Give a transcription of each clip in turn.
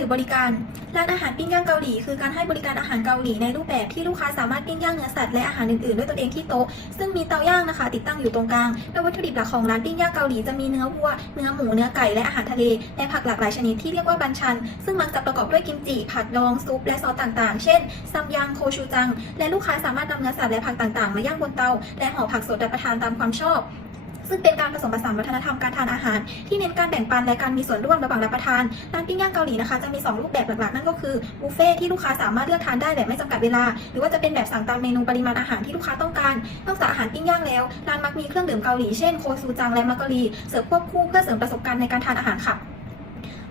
ริการ ร้านอาหารปิ้งย่างเกาหลี คือการให้บริการอาหารเกาหลีในรูปแบบที่ลูกค้าสามารถปิ้งย่างเนื้อสัตว์และอาหารอื่นๆด้วยตนเองที่โต๊ะ ซึ่งมีเตาย่างนะคะ ติดตั้งอยู่ตรงกลาง โดยวัตถุดิบหลักของร้านปิ้งย่างเกาหลีจะมีเนื้อวัว เนื้อหมู เนื้อไก่ และอาหารทะเล และผักหลากหลายชนิดที่เรียกว่าบันชัน ซึ่งมักจะประกอบด้วยกิมจิ ผักดอง ซุป และซอสต่างๆ เช่นซัมยัง โคชูจัง และลูกค้าสามารถนำเนื้อสัตว์และผักต่างๆ มาย่างบนเตา และห่อผักสดรับประทานตามความชอบ ซึ่งเป็นการผสมผสานวัฒนธรรมการทานอาหาร ที่เน้นการแบ่งปันและการมีส่วนร่วมระหว่างรับประทานร้านปิ้งย่างเกาหลีนะคะจะมี 2 รูปแบบหลักๆนั่นก็คือบุฟเฟ่ที่ลูกค้าสามารถเลือกทานได้แบบไม่จำกัดเวลา หรือว่าจะเป็นแบบสั่งตามเมนูปริมาณอาหารที่ลูกค้าต้องการนอกจากอาหารปิ้งย่างแล้วร้านมักมีเครื่องดื่มเกาหลีเช่นโคซูจังและมักกะรีเสิร์ฟควบคู่เพื่อเสริมประสบการณ์ในการทานอาหารค่ะ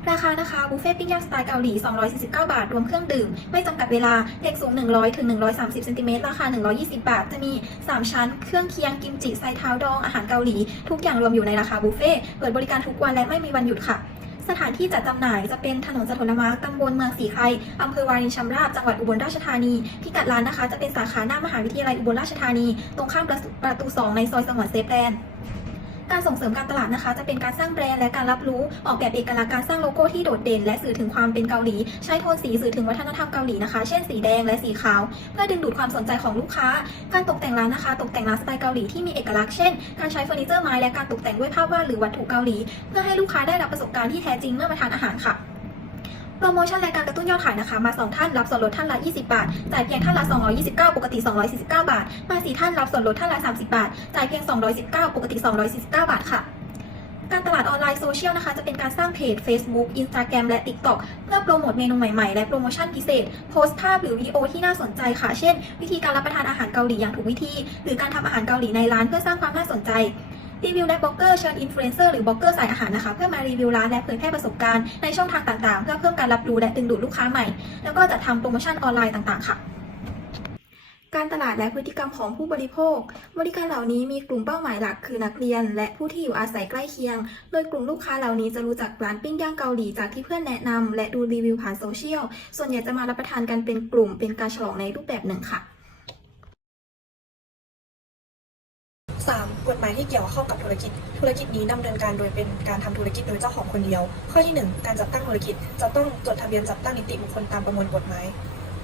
ราคานะคะบุฟเฟ่ปิ้งย่างสไตล์เกาหลี 249 บาท รวมเครื่องดื่ม ไม่จำกัดเวลา เด็กสูง 100ถึง130เซนติเมตรราคา 120 บาท จะมี 3 ชั้น เครื่องเคียง กิมจิ ไซเท้าดอง อาหารเกาหลี ทุกอย่างรวมอยู่ในราคาบุฟเฟ่เปิดบริการทุกวันและไม่มีวันหยุดค่ะ สถานที่จัดจำหน่ายจะเป็นถนนสถนมาร์กตำบลเมืองสีไครอำเภอวารินชำราบ จังหวัดอุบลราชธานี พิกัดร้านนะคะ จะเป็นสาขาหน้ามหาวิทยาลัยอุบลราชธานี ตรงข้ามประตูประตู2ในซอยสงวนเซฟแลนด์ การส่งเสริมการตลาดนะคะ จะเป็นการสร้างแบรนด์และการรับรู้ออกแบบเอกลักษณ์การสร้างโลโก้ที่โดดเด่น และสื่อถึงความเป็นเกาหลี ใช้โทนสีสื่อถึงวัฒนธรรมเกาหลีนะคะ เช่นสีแดงและสีขาว เพื่อดึงดูดความสนใจของลูกค้า การตกแต่งร้านนะคะ ตกแต่งร้านสไตล์เกาหลีที่มีเอกลักษณ์เช่น การใช้เฟอร์นิเจอร์ไม้และการตกแต่งด้วยภาพวาดหรือวัตถุเกาหลี เพื่อให้ลูกค้าได้รับประสบการณ์ที่แท้จริงเมื่อมาทานอาหารค่ะ โปรโมชั่นและการกระตุ้นยอดขายนะคะ มา 2 ท่านรับส่วนลดท่านละ 20 บาท จ่ายเพียงท่านละ 229 ปกติ 249 บาท มา 4 ท่านรับส่วนลดท่านละ 30 บาท จ่ายเพียง 219 ปกติ 249 บาทค่ะการตลาดออนไลน์โซเชียลนะคะ จะเป็นการสร้างเพจ Facebook Instagram และ TikTok เพื่อโปรโมทเมนูใหม่ๆ และโปรโมชั่นพิเศษ โพสต์ภาพหรือวิดีโอที่น่าสนใจค่ะ เช่น วิธีการรับประทานอาหารเกาหลีอย่างถูกวิธี หรือการทำอาหารเกาหลีในร้านเพื่อสร้างความน่าสนใจ รีวิวและบล็อกเกอร์เชิญอินฟลูเอนเซอร์หรือบล็อกเกอร์สายอาหารนะคะเพื่อมารีวิวร้านและเผยแพร่ประสบการณ์ในช่องทางต่างๆ เพื่อเพิ่มการรับรู้และดึงดูดลูกค้าใหม่ แล้วก็จะทำโปรโมชั่นออนไลน์ต่างๆ ค่ะการตลาดและพฤติกรรมของผู้บริโภค บริการเหล่านี้มีกลุ่มเป้าหมายหลักคือนักเรียน และผู้ที่อยู่อาศัยใกล้เคียง โดยกลุ่มลูกค้าเหล่านี้จะรู้จักร้านปิ้งย่างเกาหลีจากที่เพื่อนแนะนำและดูรีวิวผ่านโซเชียล ส่วนใหญ่จะมารับประทานกันเป็นกลุ่มเป็นการฉลองในรูปแบบหนึ่งค่ะ 3. กฎหมายที่เกี่ยวข้องกับธุรกิจ ธุรกิจนี้ดำเนินการโดยเป็นการทำธุรกิจโดยเจ้าของคนเดียว ข้อที่ 1 การจัดตั้งธุรกิจ จะต้องจดทะเบียนจัดตั้งนิติบุคคลตามประมวลกฎหมาย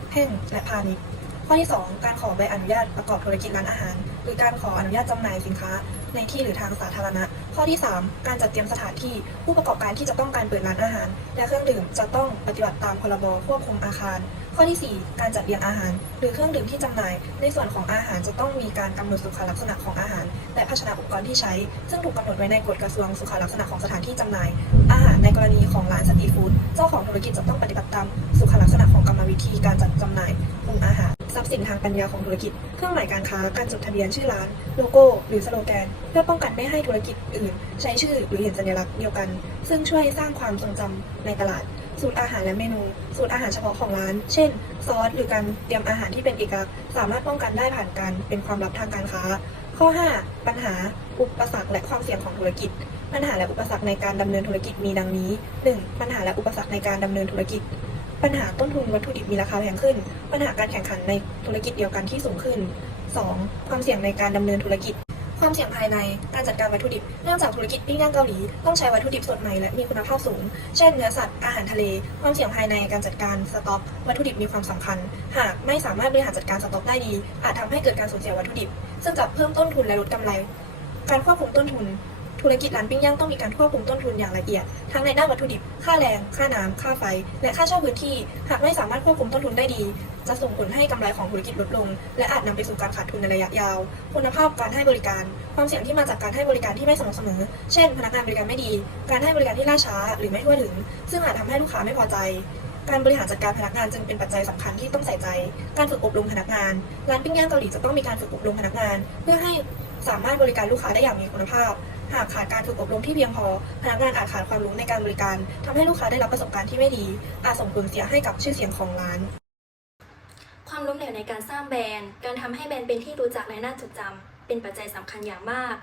แพ่งและพาณิชย์ข้อที่ 2 การขอใบอนุญาตประกอบธุรกิจร้านอาหาร หรือการขออนุญาตจำหน่ายสินค้า ในที่หรือทางสาธารณะ ข้อที่ 3 การจัดเตรียมสถานที่ผู้ประกอบการที่จะต้องการเปิดร้านอาหาร และเครื่องดื่มจะต้องปฏิบัติตามพรบควบคุมอาคาร ข้อที่ 4 การจัดเรียงอาหาร หรือเครื่องดื่มที่จำหน่าย ในส่วนของอาหารจะต้องมีการกำหนดสุขลักษณะของอาหาร และภาชนะอุปกรณ์ที่ใช้ ซึ่งถูกกำหนดไว้ในกฎกระทรวงสุขลักษณะของสถานที่จำหน่าย อาหารในกรณีของร้านสตรีทฟู้ดเจ้าของธุรกิจจะต้องปฏิบัติตามสุขลักษณะของกรรมวิธีการจัด ย์สินทางปัญญาของธุรกิจ เครื่องหมายการค้า การจดทะเบียนชื่อร้าน โลโก้ หรือสโลแกน เพื่อป้องกันไม่ให้ธุรกิจอื่น ใช้ชื่อหรือเห็นสัญลักษณ์เดียวกัน ซึ่งช่วยสร้างความทรงจำในตลาด สูตรอาหารและเมนู สูตรอาหารเฉพาะของร้าน เช่น ซอส หรือการเตรียมอาหารที่เป็นเอกลักษณ์ สามารถป้องกันได้ผ่านการเป็นความลับทางการค้า ข้อ 5 ปัญหา อุปสรรคและความเสี่ยงของธุรกิจปัญหาและอุปสรรคในการดำเนินธุรกิจมีดังนี้ 1. ปัญหาและอุปสรรคในการดำเนินธุรกิจ ปัญหาต้นทุนวัตถุดิบมีราคาแพงขึ้น ปัญหาการแข่งขันในธุรกิจเดียวกันที่สูงขึ้น 2. ความเสี่ยงในการดำเนินธุรกิจ ความเสี่ยงภายในการจัดการวัตถุดิบ เนื่องจากธุรกิจปิ้งย่างเกาหลีต้องใช้วัตถุดิบสดใหม่และมีคุณภาพสูง เช่นเนื้อสัตว์ อาหารทะเล ความเสี่ยงภายในการจัดการสต็อก วัตถุดิบมีความสำคัญ หากไม่สามารถบริหารจัดการสต็อกได้ดี อาจทำให้เกิดการสูญเสียวัตถุดิบ ซึ่งจะเพิ่มต้นทุนและลดกำไร การควบคุมต้นทุน ธุรกิจร้านปิ้งย่างต้องมีการควบคุมต้นทุนอย่างละเอียด ทั้งในด้านวัตถุดิบ ค่าแรง ค่าน้ำค่าไฟ และค่าเช่าพื้นที่ หากไม่สามารถควบคุมต้นทุนได้ดี จะส่งผลให้กำไรของธุรกิจลดลง และอาจนำไปสู่การขาดทุนในระยะยาว คุณภาพการให้บริการ ความเสี่ยงที่มาจากการให้บริการที่ไม่สม่ำเสมอ เช่น พนักงานบริการไม่ดี การให้บริการที่ล่าช้า หรือไม่ทั่วถึง ซึ่งอาจทำให้ลูกค้าไม่พอใจการบริหารจัดการพนักงานจึงเป็นปัจจัยสำคัญที่ต้องใส่ใจ การฝึกอบรมพนักงาน ร้านปิ้งย่างเกาหลีจะต้องมีการฝึกอบรมพนักงาน เพื่อให้ สามารถบริการลูกค้าได้อย่างมีคุณภาพ หากขาดการฝึกอบรมที่เพียงพอ พนักงานอาจขาดความรู้ในการบริการทำให้ลูกค้าได้รับประสบการณ์ที่ไม่ดี อาจส่งผลเสียให้กับชื่อเสียงของร้าน ความล้มเหลวในการสร้างแบรนด์ การทำให้แบรนด์เป็นที่รู้จักและน่าจดจำเป็นปัจจัยสำคัญอย่างมาก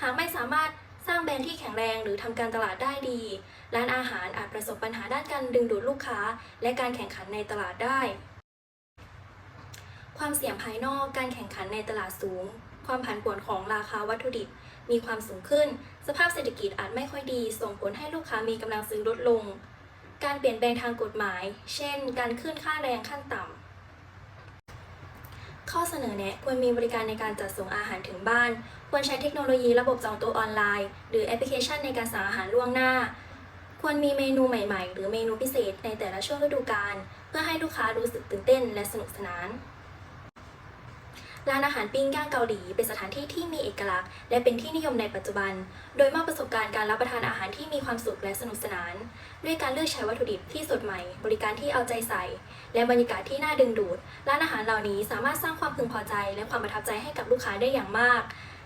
หากไม่สามารถสร้างแบรนด์ที่แข็งแรงหรือทำการตลาดได้ดี ร้านอาหารอาจประสบปัญหาด้านการดึงดูดลูกค้า และการแข่งขันในตลาดได้ ความเสี่ยงภายนอก การแข่งขันในตลาดสูง ความผันผวนของราคาวัตถุดิบ มีความสูงขึ้น สภาพเศรษฐกิจอาจไม่ค่อยดี ส่งผลให้ลูกค้ามีกำลังซื้อลดลง การเปลี่ยนแปลงทางกฎหมาย เช่น การขึ้นค่าแรงขั้นต่ำ ข้อเสนอแนะควรมีบริการในการจัดส่งอาหารถึงบ้าน ควรใช้เทคโนโลยีระบบจองโต๊ะออนไลน์ หรือแอปพลิเคชันในการสั่งอาหารล่วงหน้า ควรมีเมนูใหม่ ๆ หรือเมนูพิเศษในแต่ละช่วงฤดูกาล เพื่อให้ลูกค้ารู้สึกตื่นเต้นและสนุกสนาน ร้านอาหารปิ้งย่างเกาหลี เป็นสถานที่ที่มีเอกลักษณ์ และเป็นที่นิยมในปัจจุบัน โดยมอบประสบการณ์การรับประทานอาหารที่มีความสุขและสนุกสนาน ด้วยการเลือกใช้วัตถุดิบที่สดใหม่ บริการที่เอาใจใส่ และบรรยากาศที่น่าดึงดูด ร้านอาหารเหล่านี้สามารถสร้างความพึงพอใจ และความประทับใจให้กับลูกค้าได้อย่างมาก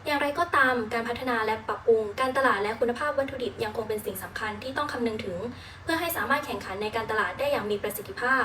อย่างไรก็ตาม การพัฒนาและปรับปรุง การตลาดและคุณภาพวัตถุดิบยังคงเป็นสิ่งสำคัญที่ต้องคำนึงถึง เพื่อให้สามารถแข่งขันในการตลาดได้อย่างมีประสิทธิภาพ